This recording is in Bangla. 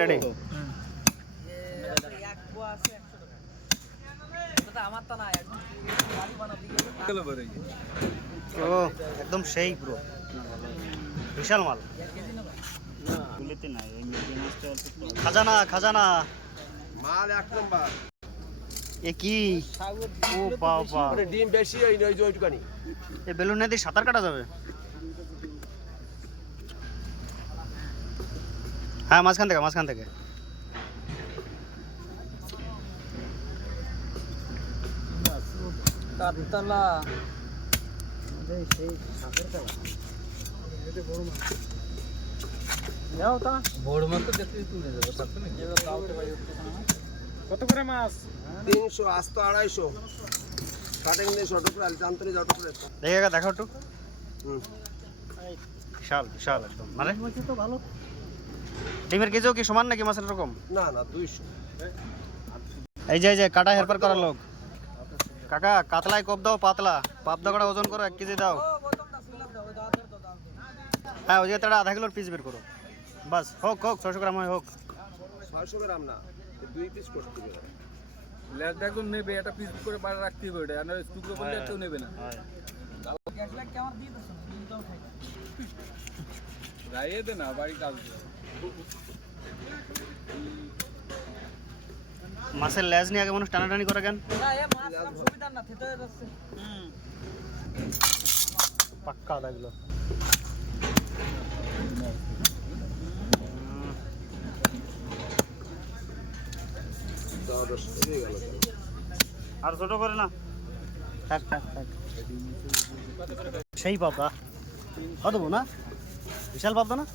রেডি ও একদম সেই পুরো বিশাল মাল খাজানা খাজানা মাল এক নম্বর। এ কি ও বাবা ডিম বেশি ওই ওই ওইটুকানি। এই বেলুন দিয়ে সাঁতার কাটা যাবে? হ্যাঁ মাঝখান থেকে কাতলা বড় মাছ তো দেখতে তুলে দেবো কত করে মাছ? 300 আজ তো 250 কাটিং নেই ছোট করে জানতনি যত করে দেখো একটু বিশাল বিশাল একদম মানে তো ভালো। ডিমের কেজিও কি সমান নাকি মাছের রকম? না না 200। এই যে কাটা হেরপার করার লোক কাকা কাতলায় কোপ দাও পাতলা পাবদা কটা ওজন করো 1 কেজি দাও। হ্যাঁ ওই যে তারা আধা কিলোর পিস বের করো বাস হোক 600 গ্রাম হয় হোক 600 গ্রাম না 2 পিস করতে হবে। লেজ দেখো নেবে একটা পিস করে বাড়া রাখতে হবে এটা আর টুকরো করলে কেউ নেবে না। গাইয়ে দে না বাড়ি কাজ মাছের লেজ নিয়ে আগে মানুষ টানাটানি করে কেন? পাক্কা আধা কিলো আর ছোট করে না থাক সেই পাবদা দেবো না বিশাল পাবদা না।